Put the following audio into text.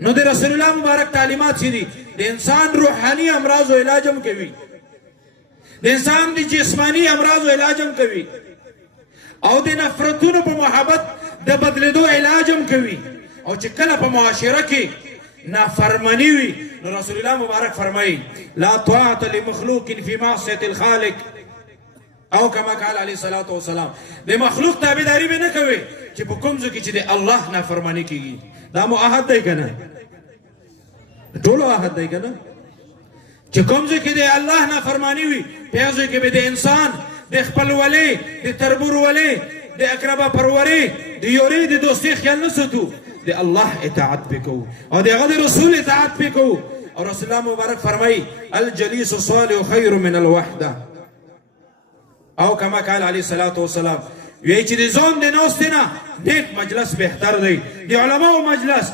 نو د رسول الله مبارک تعلیمات چې دي د انسان روحاني امراض او علاج هم کوي، د انسان د جسمانی امراض او علاج هم کوي، او د نفرتونو په محبت د بدلېدو علاج هم کوي. او چې کله په معاشره کې نافرمانی وي نو رسول الله مبارک فرمایي لا طاعة لمخلوق في معصية الخالق، او کما قال علیه الصلاة والسلام د مخلوق تابعداري به نه کوي چې په کوم ځای کې چې د الله نافرمانی کیږي. دا مو عهد دی کنه، ټولو عهد دی کنه، چې کوم ځای کې د الله نافرمانی وي په هغه ځای کې به د انسان د خپلولۍ، د تربورولۍ، د اقربا پرورۍ، د یورۍ، د دوستۍ خیال نه ساتو، د الله اطاعت پې کوو او د هغه د رسول اطاعت پې کوو. او رسول الله مبارک فرمایي الجلیس الصالح خیر من الوحده، او کما قال علیه الصلاة والسلام وی چې د ځان د ناستې نه نیک مجلس بهتر دی، د علماو مجلس